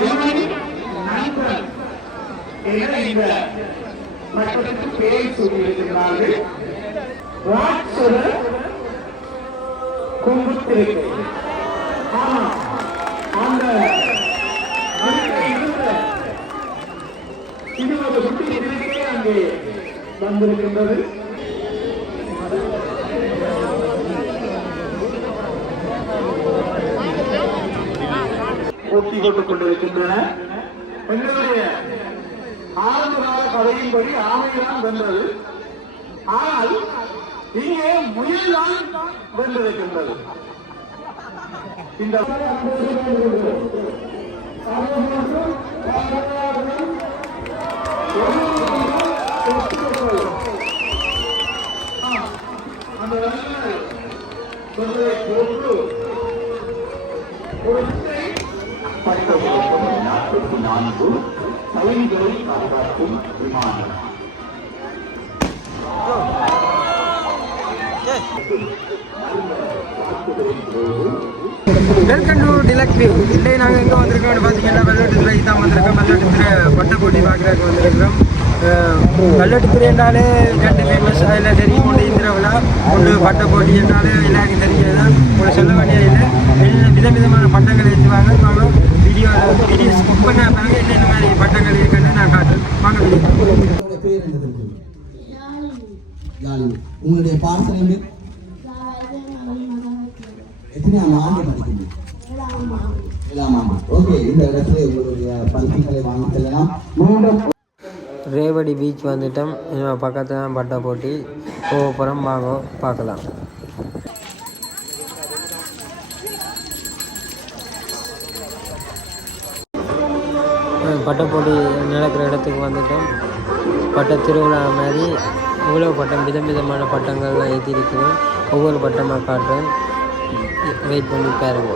எமனி நண்பன் என இந்த பட்டத்துக்கு பேர் சொல்லியிருக்கிறார்கள். ராட்சத குங்குத்திருக்கை. அந்த இது ஒரு குட்டி திருக்கை அங்கே வந்திருக்கின்றது. போட்டி போட்டுக் கொண்டிருக்கின்றன. எங்களுடைய ஆரம்பகால கதையின்படி ஆமைதான் வென்றது. ஆனால் இங்கே முயல்தான் வென்றிருக்கின்றது. இந்த தலைமைகளை பாதுகாக்கும் விமானம். Welcome to deluxe view. இல்லை நாங்கள் எங்கே வந்திருக்கோம்னு பார்த்தீங்கன்னா வெள்ளட்டுத்துறை தான் வந்திருக்கோம். வெள்ளட்டுத்துறை பட்டை போட்டி பார்க்குறதுக்கு வந்திருக்கிறோம். வெள்ளட்டுத்துறை என்றாலே ரெண்டு ஃபேமஸ். அதில் தெரியும் ஒன்று இந்திர விழா, ஒன்று பட்டை போட்டி என்றாலே எல்லாருக்கும் தெரிஞ்சது தான். உங்களை சொல்ல வேண்டியதில்லை. விதவிதமான பட்டங்கள் ஏற்றுவாங்க. நாங்கள் வீடியோஸ் புக் பண்ண பிறகு என்னென்ன மாதிரி பட்டங்கள் இருக்குன்னு நான் காட்டுறேன். வாங்க உங்களுடைய பாசனை எத்தனையாம் ஆண்டு படிக்கணும்? ஓகே, இந்த இடத்துல உங்களுடைய பரிசுகளை வாங்கி செல்லலாம். ரேவடி பீச் வந்துட்டோம். பக்கத்தில் தான் பட்டை போட்டி. போகிறோம், வாங்க பார்க்கலாம். பட்டை போட்டி நடக்கிற இடத்துக்கு வந்துட்டோம். பட்ட திருவிழா மாதிரி இவ்வளோ பட்டம், விதவிதமான பட்டங்கள்லாம் ஏற்றிருக்கிறோம். ஒவ்வொரு பட்டமாக காட்டுறேன், வெயிட் பண்ணி பாருங்க.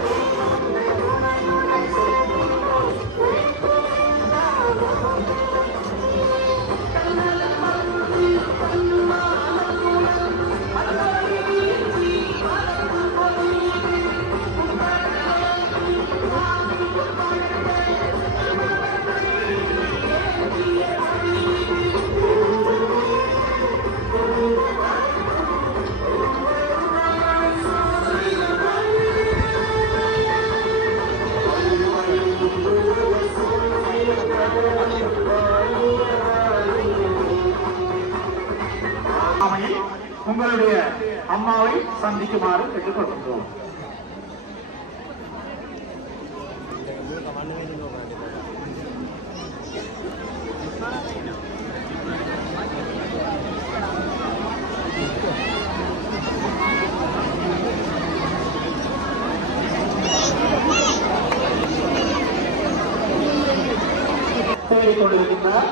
உங்களுடைய அம்மாவை சந்திக்குமாறு கேட்டுக்கொள்கின்றோம். தேடிக்கொண்டிருக்கின்றார்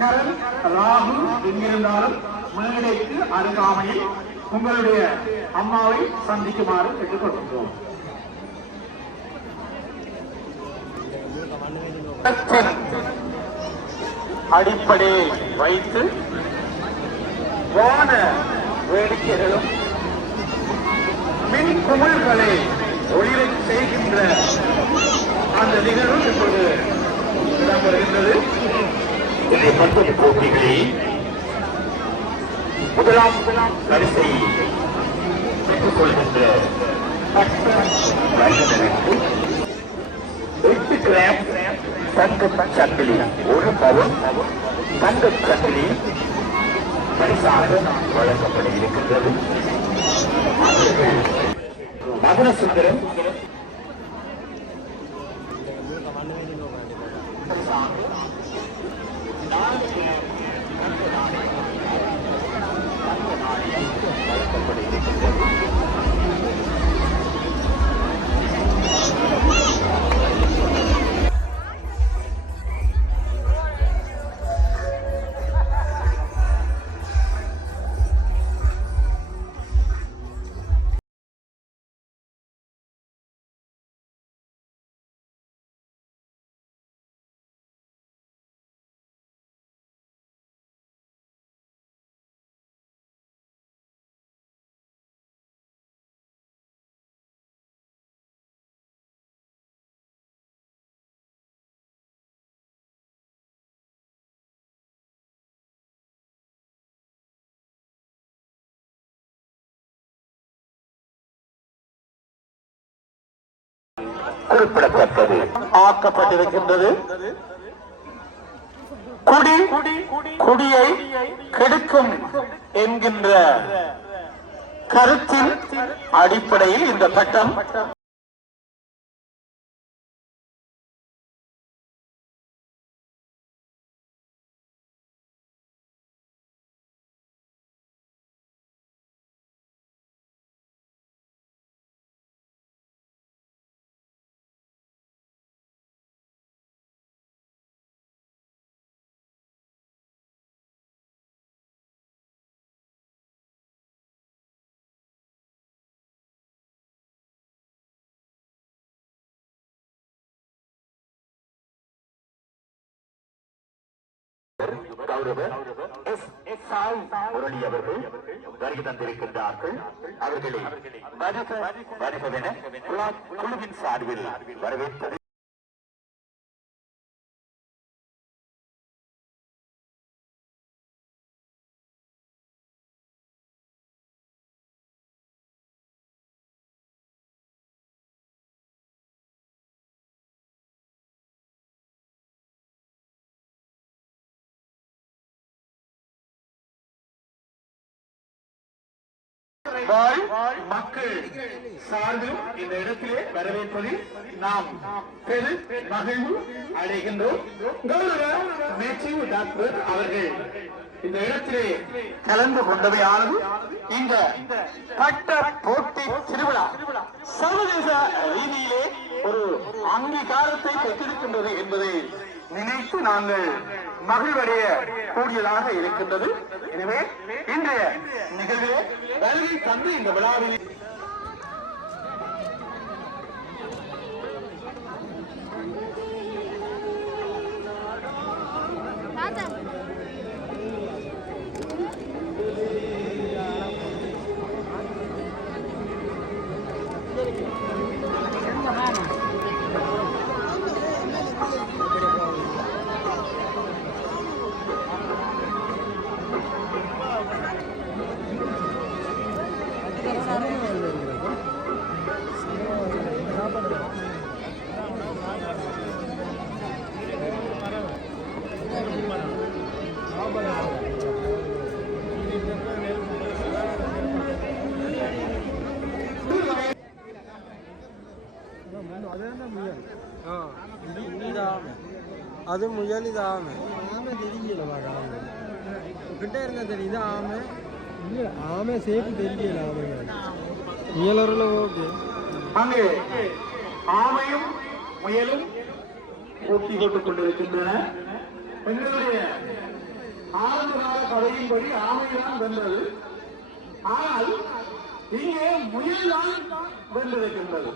கரண் ராகுல். எங்கிருந்தாலும் மேடைக்கு அருகாமையில் உங்களுடைய அம்மாவை சந்திக்குமாறு கேட்டுக்கொள்கின்றோம். அடிப்படையை வைத்து வான வேடிக்கைகளும் மின் குமிழ்களை ஒளிரச் செய்கின்ற அந்த நிகழ்வு இப்பொழுது இடம்பெறுகின்றது. பட்டத்து போட்டிகளில் முதலாம் வரிசை பெற்றுக் கொள்கின்ற 8 கிராம் தங்கச் சங்கிலி, 1 பவுன் தங்கச் சங்கிலி பரிசாக வழங்கப்பட இருக்கின்றது. மதனசுந்தரம் குறிப்பிடத்தக்கது. ஆக்கப்பட்டிருக்கின்றது. குடி குடியை கெடுக்கும் என்கின்ற கருத்தின் அடிப்படையில் இந்த பட்டம் முரளி அவர்கள் வருகை தந்திருக்கின்றார்கள். அவர்களை வருகவென குழுவின் சார்பில் வரவேற்பது. மக்கள் சார்பில் இந்த இடத்திலே வரவேற்பதில் நாம் பெரு மகிழ்வு அடைகின்றோம். கௌரவ மேத்யூ டாக்டர் அவர்கள் இந்த இடத்திலே கலந்து கொண்டவையானது இந்த பட்ட போட்டி திருவிழா சர்வதேச ரீதியிலே ஒரு அங்கீகாரத்தை பெற்றிருக்கின்றது என்பதை நினைத்து நாங்கள் மகிழ்வடைய கூடியதாக இருக்கின்றது. எனவே இன்றைய நிகழ்வு வருகை தந்து இந்த விழாவில் அது முயல் இது ஆமை ஆமை தெரியல கிட்ட இருந்தா தெரியுது ஆமை இல்லை ஆமை சேர்த்து தெரியல ஆமை முயலரில் ஓகே அங்கே ஆமையும் முயலும் போட்டி போட்டுக் கொண்டிருக்கின்றன. எங்களுடைய ஆரம்பகால கதையின்படி ஆமைதான் வென்றது. ஆனால் இங்கே முயல் தான் வென்றிருக்கின்றது.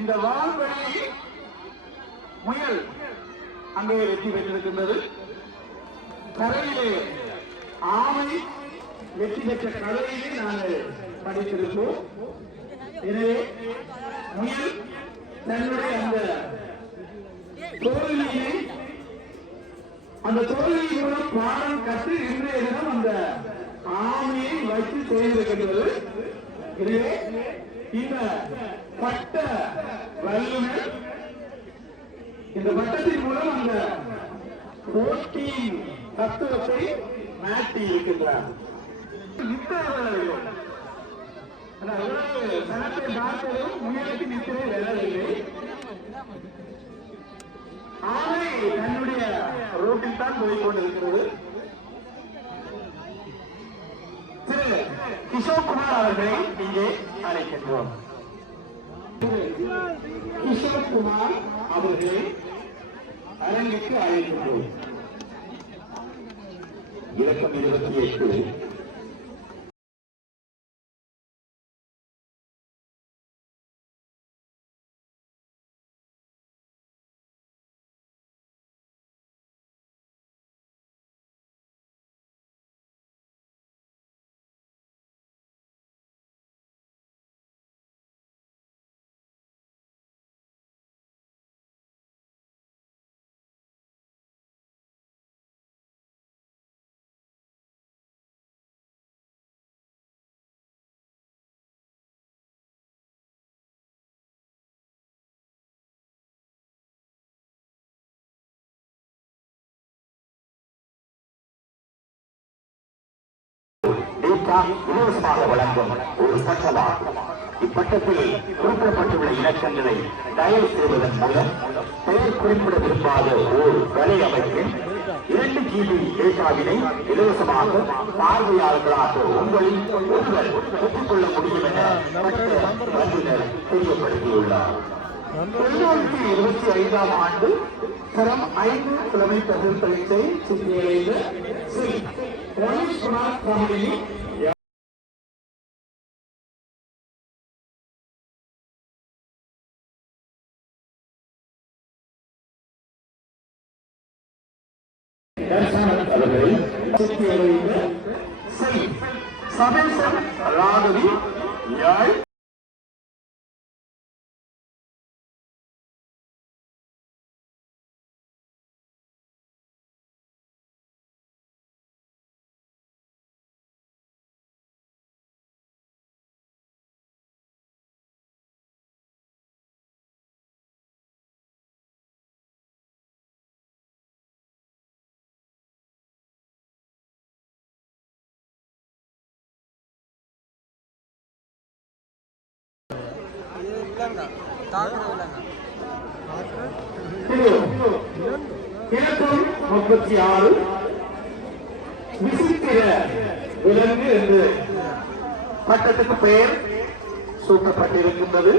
இந்த வான்வெளி முயல் அங்கே வெற்றி பெற்றிருக்கின்றது. கரையிலே ஆமை வெற்றி பெற்ற கதையிலே நாங்கள் படித்திருப்போம். எனவே முயல் தன்னுடைய அந்த தோல்வியை மூலம் பாடம் கற்று இன்றைய தினம் அந்த ஆமையை வைத்து செய்திருக்கின்றது. எனவே இந்த பட்ட வல்லுநர் இந்த பட்டத்தின் மூலம் அந்த போட்டியின் தத்துவத்தை மாற்றி இருக்கின்றார். சனத்தை பார்த்ததும் முயலுக்கு நித்திரை வெல்லவில்லை. ஆமை தன்னுடைய ரோட்டில் தான் போய் கொண்டிருக்கிறது. திரு கிஷோர்குமார் அவர்களை இங்கே அழைக்கின்றோம். கிஷோர்குமார் அவர்களை அரங்குக்கு அழைக்கின்றோம். இலக்கம் 28 இலவசமாக வழங்கும் ஒரு பட்டமாகும். இப்பட்டத்தில் குறிப்பிடப்பட்டுள்ள இலக்கங்களை தயவு செய்வதன் மூலம் பெயர் குறிப்பிட விரும்பாத ஓர் வலை அமைப்பின் 2 GB டேட்டாவினை இலவசமாக பார்வையாளர்களாக உங்களில் ஒருவர் பெற்றுக்கொள்ள முடியும் என பட்ட வல்லுநர் தெரியப்படுத்தியுள்ளார். 2025ஆம் ஆண்டு தரம் 5 புலமை தகவல் பரீட்சை சுற்றியடைந்த ஸ்ரீ ரமேஷ் குமார் கம்பெனி அவர்களை சுற்றியடைந்த ஸ்ரீ சபேசன் ராகவி யாழ் இலக்கம் 36 விசித்திர விலங்கு என்று பட்டத்துக்கு பெயர் சூட்டப்பட்டிருக்கின்றது.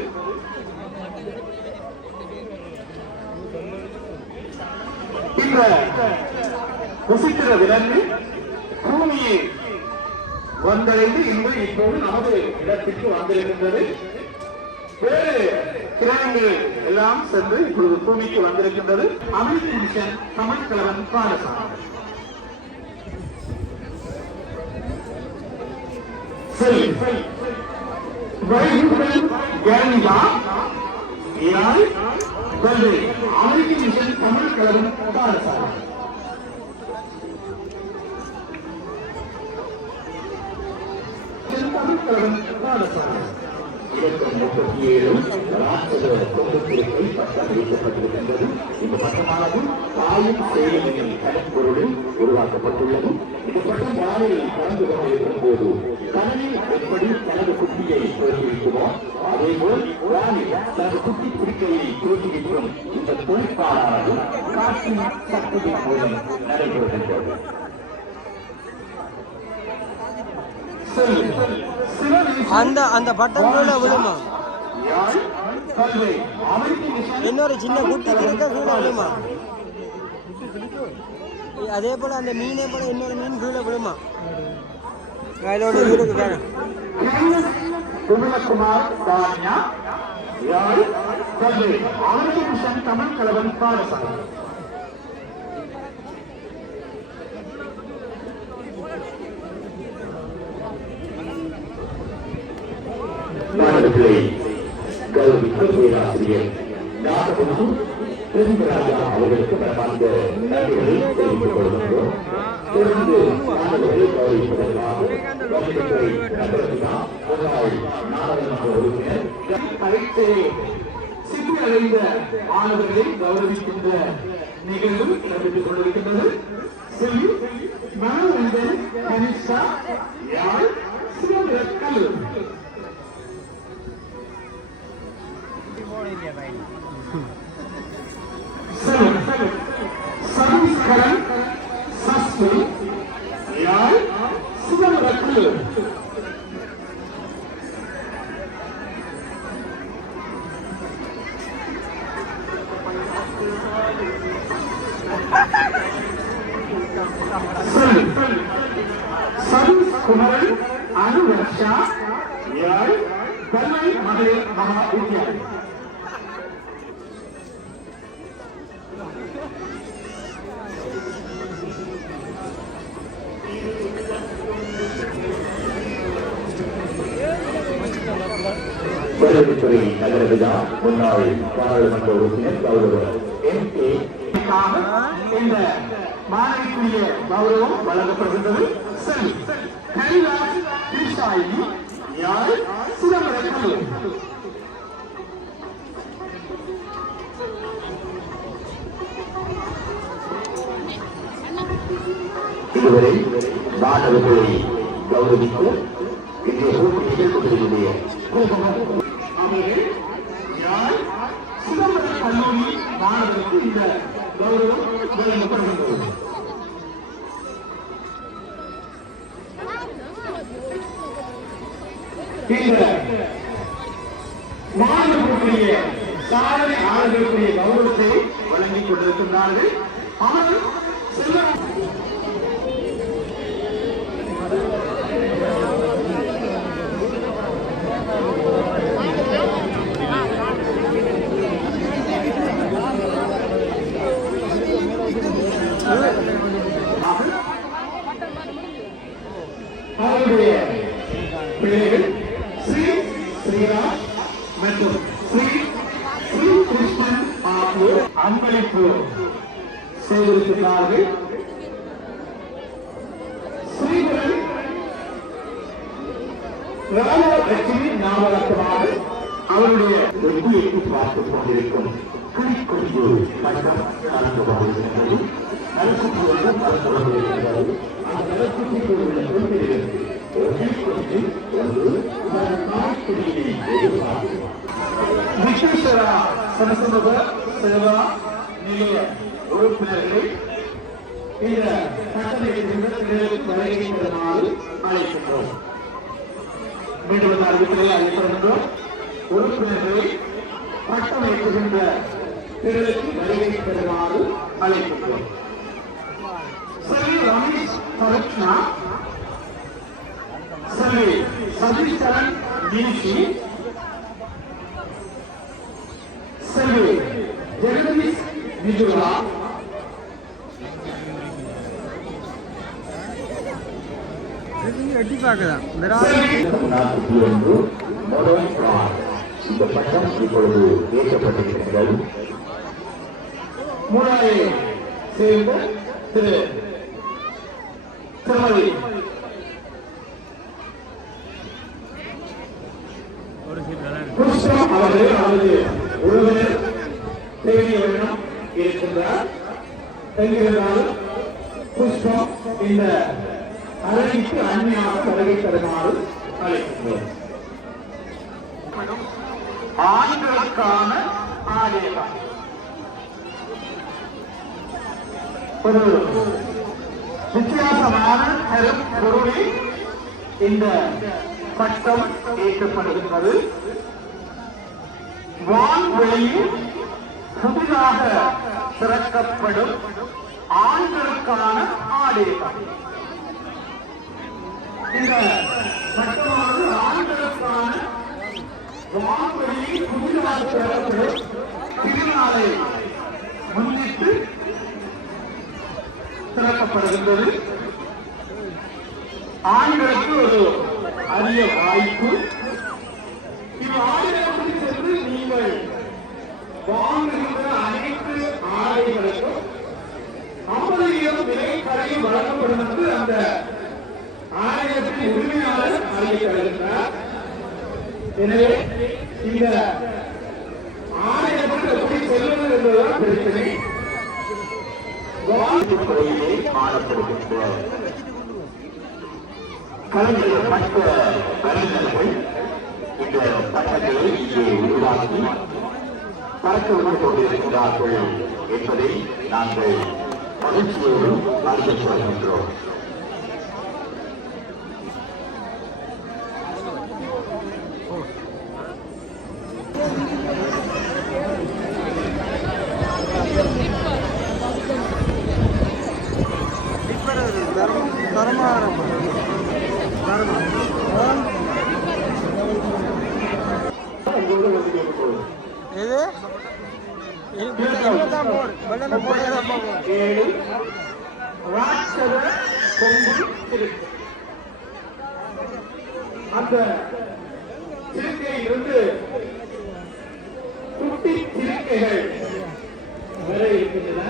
இந்த விசித்திர விலங்கு பூமியை வந்தடைந்து இன்று இப்போது நமது இடத்திற்கு வந்திருக்கின்றது. வேறு கிரகங்கள் எல்லாம் சென்று இப்பொழுது பூமிக்கு வந்திருக்கின்றது. அமெரிக்க மிஷன் தமிழ் கலவன் பாடசாலை அமெரிக்க மிஷன் தமிழ் கலவன் பாடசாலை தமிழ் கலவன் பாடசாலை 37 ராட்சத தொகுப்பிற்குள் பட்டம் அளிக்கப்பட்டிருக்கின்றது. இந்த பட்டமானது தாயும் செயலின் கடற்பொருளில் உருவாக்கப்பட்டுள்ளது. இந்த பட்டம் வானில் பறந்து கொண்டிருக்கும் போது கடலில் எப்படி தனது குட்டியை தோற்றுவிக்குமோ அதேபோல் வானில் தனது குட்டி குடிக்கையை தோற்றுவிக்கும் இந்த தொழிற்பாடானது காற்றின் சக்தியின் மூலம் நடைபெறுகின்றது. அந்த பட்டம் கீழே விழுமா? இன்னொரு சின்ன குட்டி கிடக்க கீழே விழுமா? அதே போல அந்த மீனே போல இன்னொரு மீன் கீழே விழுமா? கையிலோட வீடுக்கு வேற தமிழ் கலவன் பாடசாலை மாணவர்களை கௌரவிக்க பேராசிரியர் நாகபந்து பெருந்தராஜா அவர்களுக்கு பிரமாண்ட நன்றிகளை தெரிவித்துக் கொள்கின்றோம். தொடர்ந்து மாணவர்களை கௌரவிப்பதற்காக முன்னாள் நாடாளுமன்ற உறுப்பினர் பரீட்சையை சித்தியடைந்த மாணவர்களை கௌரவிக்கின்ற நிகழ்வு நடைபெற்றுக் கொண்டிருக்கின்றது. ஸ்ரீ மனோரஞ்சன் கனிஷா யாழ் சிவகல் சமஸ்கரன் சஸ்தி யாழ் சிவகல் சதீஷ் குமரன் அனுவர்ஷா யாழ் கல்வி மகளிர் மகா வித்யாலயம் வருடத்துறை நகர விழா முன்னாள் பாராளுமன்ற உறுப்பினர் கௌரவர் MP இந்த மாணவிக்குரிய கௌரவம் வழங்கப்படுகின்றது. செல்வி கைலாஷ் கிருஷ்ணாயி யாழ் சிதம்பரம். இதுவரை மாணவர்களை கௌரவித்து இன்றைய போட்டி நிகழ்வுகளினுடைய அவர்கள் யாழ் சிதம்பரம் கல்லூரி மாணவர்களுக்கு இந்த கௌரவம் வழங்கப்படுகின்றது. இந்த மாணவர்களுடைய சாதனை ஆளுநர்களுடைய கௌரவத்தை வழங்கிக் கொண்டிருக்கின்றார்கள். அவர்கள் செல்வம் அவருடைய பிள்ளைகள் ஸ்ரீ ஸ்ரீராம் மற்றும் ஸ்ரீ கிருஷ்ணன் ஆகியோர் அன்பளிப்பு செய்திருக்கிறார்கள். ஸ்ரீதரன் ராமலட்சுமி ஞாபகமாக அவருடைய வெற்றியை பார்த்துக் கொண்டிருக்கும் கிளிக்கொடியோடு பட்டம் கலந்து கொண்டிருக்கிறது. நலக்குட்டியோடு கலந்து கொண்டிருக்கிறது. அந்த நலக்குட்டியோடு கொண்டிருக்கிறது. விஸ்வேஸ்வரா சனசமுக சேவா நிலைய உறுப்பினர்களை இந்த கட்டளைக்கு வருமாறு அழைக்கின்றோம். மீண்டும் அறிவிப்பதை அழைக்கின்றோம். உறுப்பினர்களை பட்டம் வைக்கின்ற திறனுக்கு வருகை பெறுமாறு அழைக்கின்றோம். சரி ரமேஷ் பரக்ஷா, சரி சதீஷன் மீசி, சரி ஜெகதீஷ் மிதுரா, எட்டி பார்க்கலாம். இந்த பட்டம் இப்பொழுது ஏற்கப்பட்டிருக்கிறது. மூணாவை சேர்ந்த திரு திருமதி புஷ்பம் அவர்கள் அவரது உறவினர் தேவையிடம் இருக்கின்றார். எங்கிருந்தாலும் புஷ்பம் இந்த அழகிக்கு அண்மையாக வருகை தருமாறு அழைக்கின்றோம். ஆண்களுக்கான ஆலயம் ஒரு வித்தியாசமான பொருளில் இந்த பட்டம் ஏற்கப்படுகின்றது. வான்வெளியில் புதிதாக திறக்கப்படும் ஆண்களுக்கான ஆலயம். இந்த பட்டமானது ஆண்களுக்கான வான்வெளியில் புதிதாக திறக்கப்படும் திருநாளை முன்னிட்டு திறக்கப்படுகின்றது. ஆண்களுக்கு ஒரு அரிய வாய்ப்பு. இவ்வாயிரத்தில் சென்று நீங்கள் வாங்குகின்ற அனைத்து ஆடைகளுக்கும் 50,000 விலை கல்வி வழங்கப்படும் என்று அந்த ஆலயத்தின் உரிமையாளர் அறிவிக்கிறார். எனவே இந்த ஆலயத்தில் எப்படி செல்வது என்பதுதான் பிரச்சனை. துறையிலே காணப்படுகின்ற கலைஞர்கள் மற்ற கலைஞர்கள் இந்த பட்டங்களை இங்கே உருவாக்கி பறக்க விட்டுக் கொண்டிருக்கிறார்கள் என்பதை நாங்கள் மகிழ்ச்சியோடு அறிந்து வருகின்றோம். அந்த சிறுக்கையிலிருந்து குட்டி சிறுக்கைகள் வர இருக்கின்றன.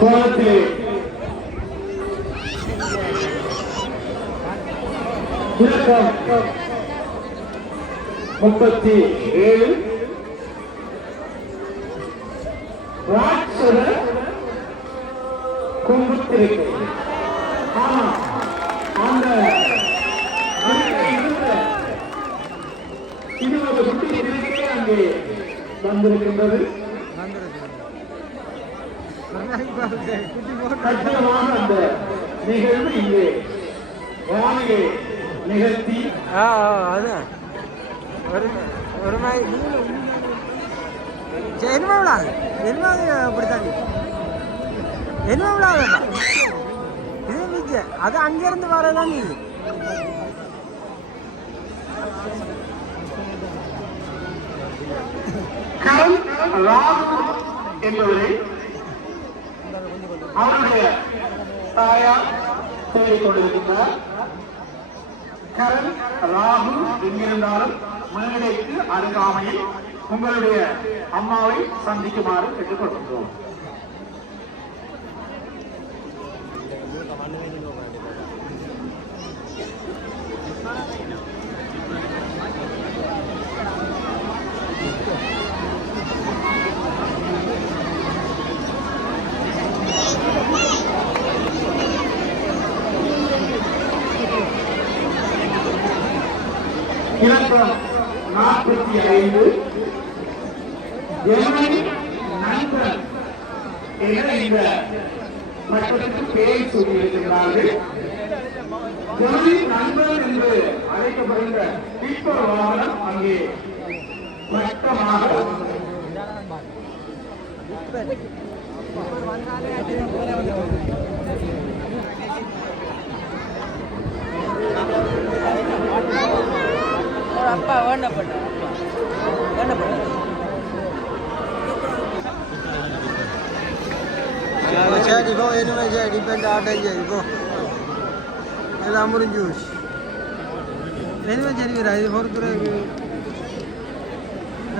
கோலத்தில் இலக்கம் 37 ராட்சத கும்புத்திருக்கை. அந்த 20 குட்டி திருக்கை அங்கே வந்திருக்கின்றது. கச்சிதமான அந்த நிகழ்வு இங்கே வானிலை நிகழ்த்தி அதுதான் ஒரு மாதிரி என்ன விடாது அப்படித்தாங்க என்ன விடாதா இது மிச்ச அது அங்கிருந்து வரதான் நீ கரண் ராகு என்பவரை அவருடைய தாயார் தேடிக் கொண்டிருக்கின்றார். கரண் ராகு எங்கிருந்தாலும் மேடைக்கு அருகாமையில் உங்களுடைய அம்மாவை சந்திக்குமாறு கேட்டுக்கொள்கின்றோம். இலக்கம் 45 எமனி நண்பன் என இந்த பட்டத்துக்கு பெயர் சொல்லியிருக்கிறார்கள். எமனி நண்பன் என்று அழைக்கப்படுகின்ற பிற்பர் வாகனம் அங்கே வட்டமாக அப்பா வேண்டப்பட்ட சரி போ இனிமே சரி இப்போ ஆட்டம் சரி போ எல்லாம் முடிஞ்சு இனிமே சரி வீரா இது பொறுத்துறது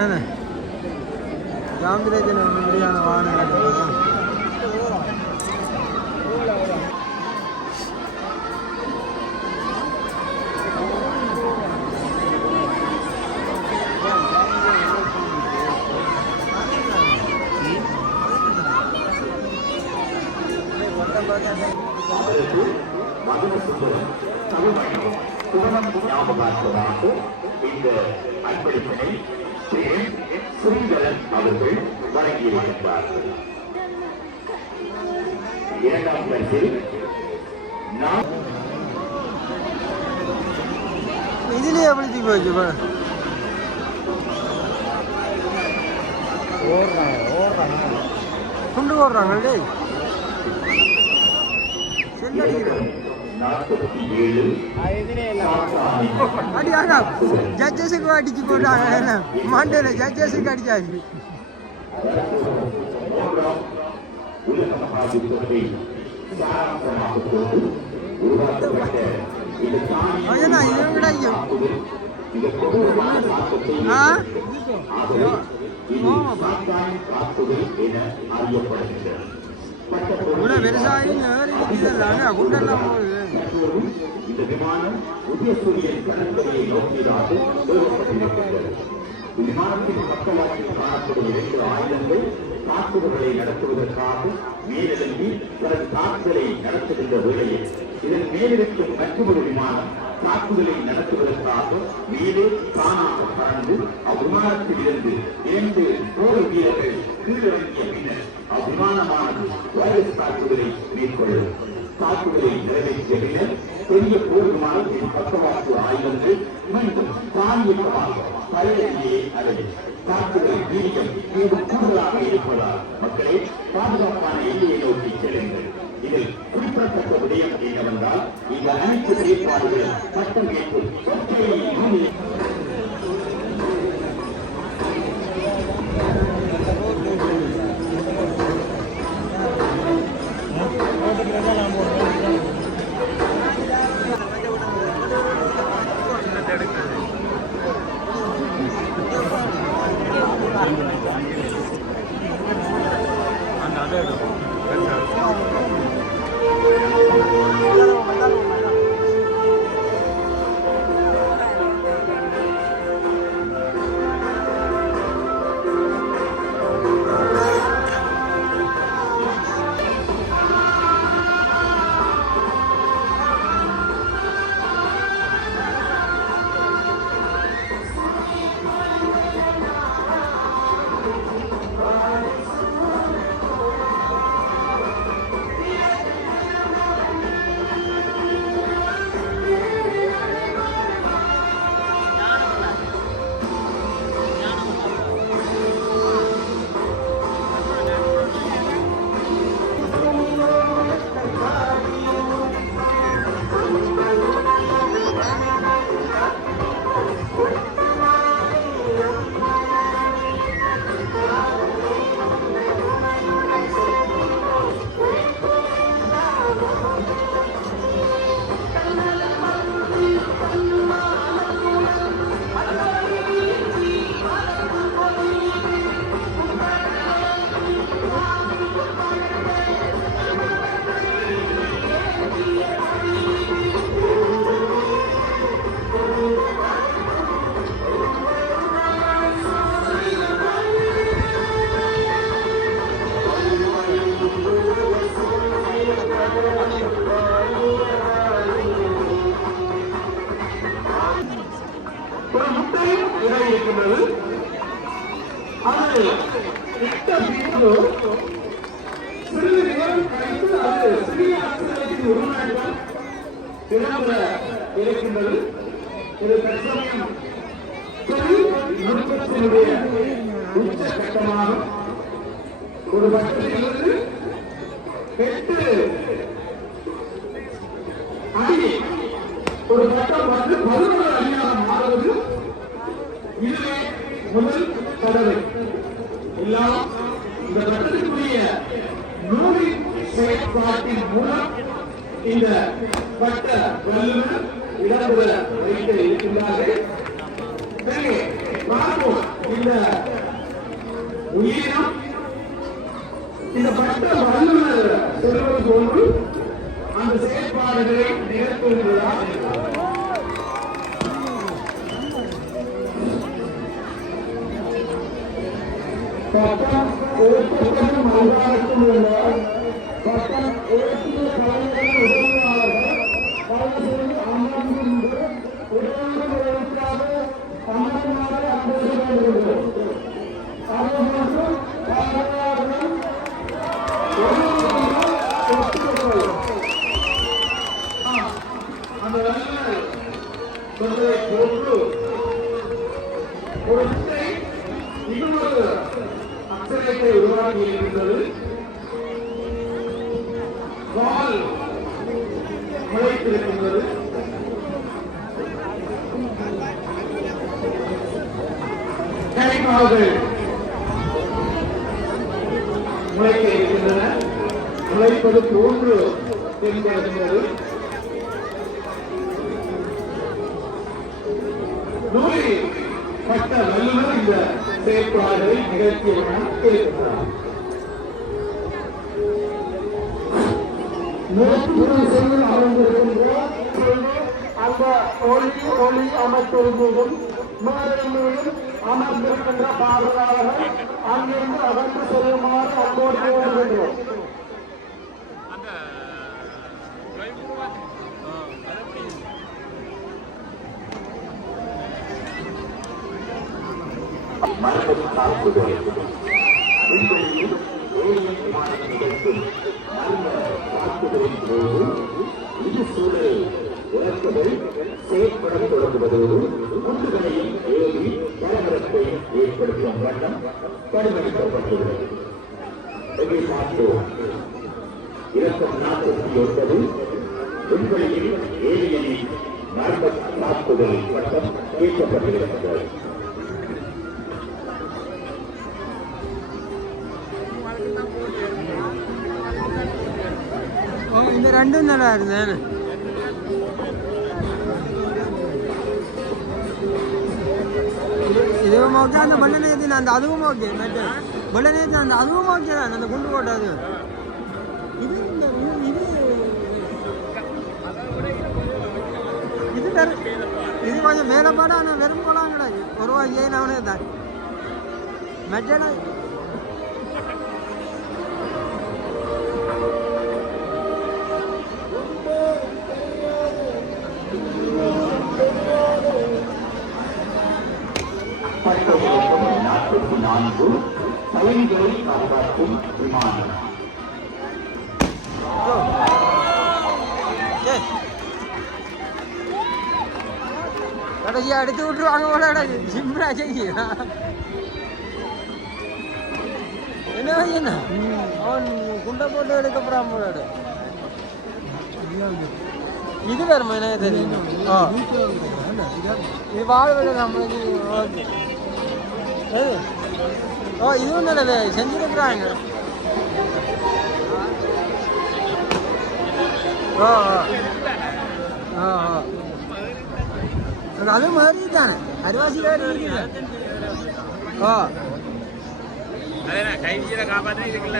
என்ன காம்பிரேஜன் முடியான வாகனம் மதுரசுந்தரம் தமிழ்மணி சுவனம் ஞாபகார்த்தமாக இந்த அன்பளிப்பினை ஸ்ரீதரன் அவர்கள் வழங்கியிருக்கின்றார்கள். இரண்டாம் பரிசில் இதுலயே எப்படி போச்சு குண்டு ஓடுறாங்க அடியாங்க ஜட்ஜஸுக்கு அடிச்சு போட்டாங்க மண்டல ஜட்ஜஸுக்கு அடிச்சாச்சு ஐயா இவங்கடா இவ்வளோ விவசாயம் இதெல்லாம் குண்டெல்லாம் போகுது. இந்த விமானம் உதயசூரியன் கடற்கரையை நோக்கியதாக நிறுவப்பட்டிருக்கிறது. விமானத்தின் பக்கவாட்டில் காணப்படும் 2 ஆயுதங்கள் தாக்குதல்களை நடத்துவதற்காக மேலிறங்கி தனது தாக்குதலை நடத்துகின்ற வேளையில் இதன் மேலிருக்கும் மற்றொரு விமானம் தாக்குதலை நடத்துவதற்காக மேலே தானாக பறந்து அவ்விமானத்தில் இருந்து 2 போர் வீரர்கள் கீழிறங்கிய பின்னர் அவ்விமானமானது வைரஸ் தாக்குதலை மேற்கொள்ளும். தாக்குதலை நிறைவேற்றிய பின்னர் பெரிய போர் விமானத்தின் பக்கவாட்டு ஆயுதங்கள் மீண்டும் தானியக்கமாக பழைய அடையும். தாக்குதல் வீரியம் மீண்டும் கூடுதலாக இருப்பதால் மக்களே பாதுகாப்பான எல்லையை நோக்கி செல்லுங்கள். இதில் குறிப்பிடத்தக்க விடயம் என்னவென்றால் இந்த அனைத்து செயற்பாடுகளும் சட்டம் ஏற்பும் ஒரு முட்டையும் இடம் இருக்கின்றது. அது இட்ட பின்பு சிறிது நேரம் கழித்து அது சிறிய அக்ஷரத்தின் உருவாக்கம் இடம்பெற இருக்கின்றது. இது தற்சமயம் நுட்பத்தினுடைய உச்சகட்டமாக ஒரு பட்டத்திலிருந்து 8 அடி ஒரு கட்டம் வந்து 11 அடியாக மாறுவது இதுவே முதல் தடவை. எல்லாம் இந்த கட்டத்திற்குரிய நூலின் செயற்பாட்டின் மூலம் இந்த பட்ட வல்லுநர் இடம்பெற வைக்க இருக்கின்றார்கள். இந்த உயிரினம் இந்த பட்ட வல்லுநர் சொல்வது போன்று அந்த செயற்பாடுகளை நிகழ்த்துவதாக பட்டம் எழுத்துக்களும் மறுநாளுக்கும் உள்ள பட்டம் எழுத்துக்கள் கலைஞர்கள் உதவியாளர்கள் கலைஞர்கள் அமர்ந்து உடனடி விளைவிக்காத அமரமாக அனுபவிக்கிறது. அதேபோன்று பார்வையாளர்கள் அந்த வல்லுநர் சொல்வதை போன்று ஒரு முட்டை இன்னொரு அக்ஷரத்தை உருவாக்கி இருக்கின்றது. வால் முளைத்திருக்கின்றது. கனிமாவுகள் முளைக்க இருக்கின்றன. முளைப்பது போன்று தென்படுகின்றது. நூலில் பட்ட வல்லுநர் இந்த செயற்பாடுகளை நிகழ்த்தியவனாக இருக்கின்றார். மேற்கூறில் அமர்ந்திருக்கின்ற அந்த ஒளி அமைப்பிலும் மேலும் அமர்ந்திருக்கின்ற பார்வையாளர்கள் அங்கிருந்து அகன்று செல்லுமாறு அன்போடு கேட்டுக்கொள்கிறோம். மரபணு தாக்குதல் விண்வெளியில் ஏலியன் விமானம் நிகழ்த்தும் மர்ம தாக்குதலின் போது இது சூழலை உணர்வுகள் செயற்படத் தொடங்குவதோடு குண்டுகளையும் ஏறி பரபரப்பை ஏற்படுத்தும் வண்ணம் பரிமளிக்கப்பட்டுள்ளது. எதிர்பார்த்தோம் 49 விண்வெளியில் ஏலியனின் மர்ம தாக்குதல் வட்டம் ஏற்றப்பட்டிருக்கிறது. இந்த ரெண்டும் நல்லா இருந்தேன். இதுவும் ஓகே, அந்த வெள்ள நேரத்தில் அந்த அதுவும் ஓகே. வெள்ள நேரத்தில் அந்த அதுவும் ஓகே தான், அந்த குண்டு போட்டாது. இது இது கொஞ்சம் மேலே பாட, ஆனால் வெறும் போலாம் கிடையாது. ஒரு ரூபா ஏன் அவனே தான் மெட்டனா தலைகளை காப்பாற்றும் விமானம். கடைசியாக எடுத்து விட்டுருவாங்க போல. சிம்ரா செய்ய என்ன என்ன அவன் குண்டை போட்டு எடுக்க போறான் போல. இது வருமா எனக்கு தெரியும். இது வாழ்வில நம்மளுக்கு ஓகே. ஓ இதுவும் நல்லது செஞ்சுருக்குறாங்க. ஓ ஓ அது மாதிரி தானே அரிவாசியில் இருக்குது. ஓ கைதியில காப்பாற்றி இதுக்குள்ள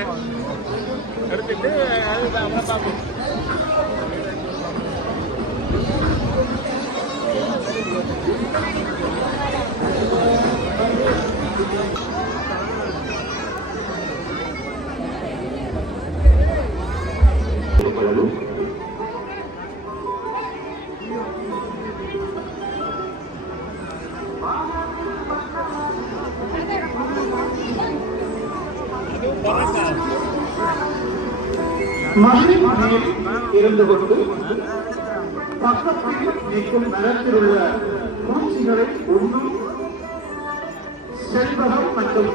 எடுத்துட்டு அதுதான் பார்ப்போம். மதிலின் மேல் இருந்து கொண்டு பக்கத்தில் நிற்கும் மரத்தில் உள்ள பூச்சிகளை உண்ணும் செல்வகம் மற்றும்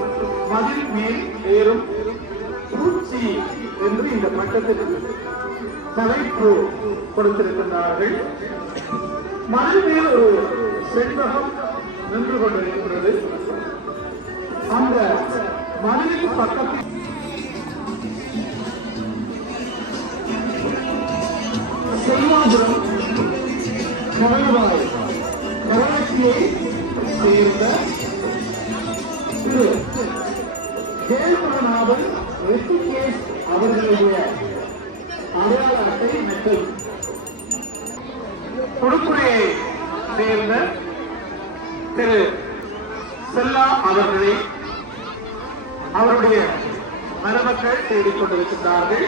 மதில் மேல் ஏறும் பூச்சி என்று இந்த பட்டத்திற்கு தலைப்பு கொடுத்திருக்கின்றார்கள். மதில் மேல் ஒரு செல்வகம் நின்று கொண்டிருக்கிறது. அந்த மதிலின் பக்கத்தில் செல்வாபுரம் கவனவாய் கவனத்தியை சேர்ந்த திரு ஜெயபுரநாதன் ரிஷிகேஷ் அவர்களுடைய அடையாள அட்டை மற்றும் கொடுக்குறையை சேர்ந்த திரு செல்லா அவர்களை அவருடைய மருமக்கள் தேடிக்கொண்டிருக்கின்றார்கள்.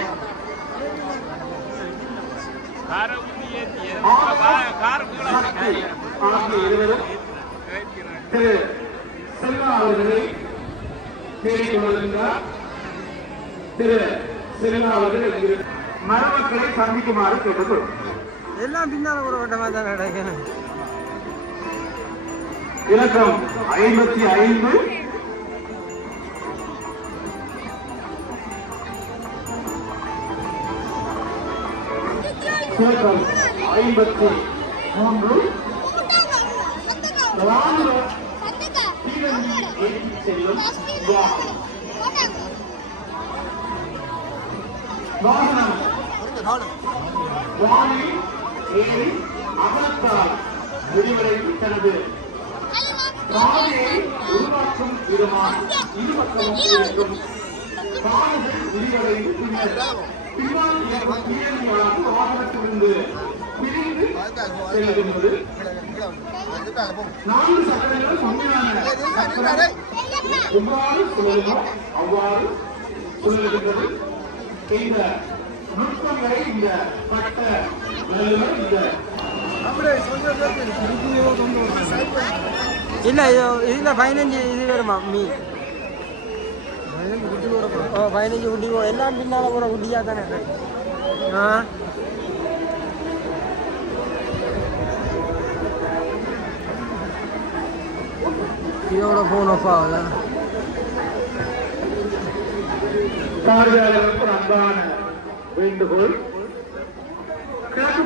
ஆகிய இருவரும் திரு செல்வா அவர்களை தேடிக்கொண்டிருக்கிறார். திரு செல்வா அவர்கள் மருமக்களை சந்திக்குமாறு கேட்டுக்கொள்ளும். எல்லாம் பின்னால ஒரு ஓட்டமாக தான் நடக்கணும். இலக்கம் 55 இலக்கம் 53 ராணுவ தீவண்டி ஏற்றி செல்லும் வாகனம் வானில் ஏறி அகலத்தால் விடுவடைந்து தனது பாதையை உருவாக்கும் விதமாக இருபக்கமும் இருக்கும் பாதைகள் விரிவடைந்து பின்னர் பின்னால் வாகனத்திலிருந்து பிரிந்து செல்கின்றது. 4 சக்கரங்கள் முன்னாடி எவ்வாறு சுழலுமோ அவ்வாறு சுழலுகின்றது. இந்த நுட்பங்களை இந்த பட்ட நிலைமை இந்த இல்லை இதில் 15 இது வருமா மீன் 15 குட்டி எல்லாம் பின்னால் போகிற குட்டியாக தானே இருக்கு. இதோட ஃபோன் ஆஃப் ஆகுதா? பார்வையாளர்களுக்கு அன்பான வேண்டுகோள். கிழக்கு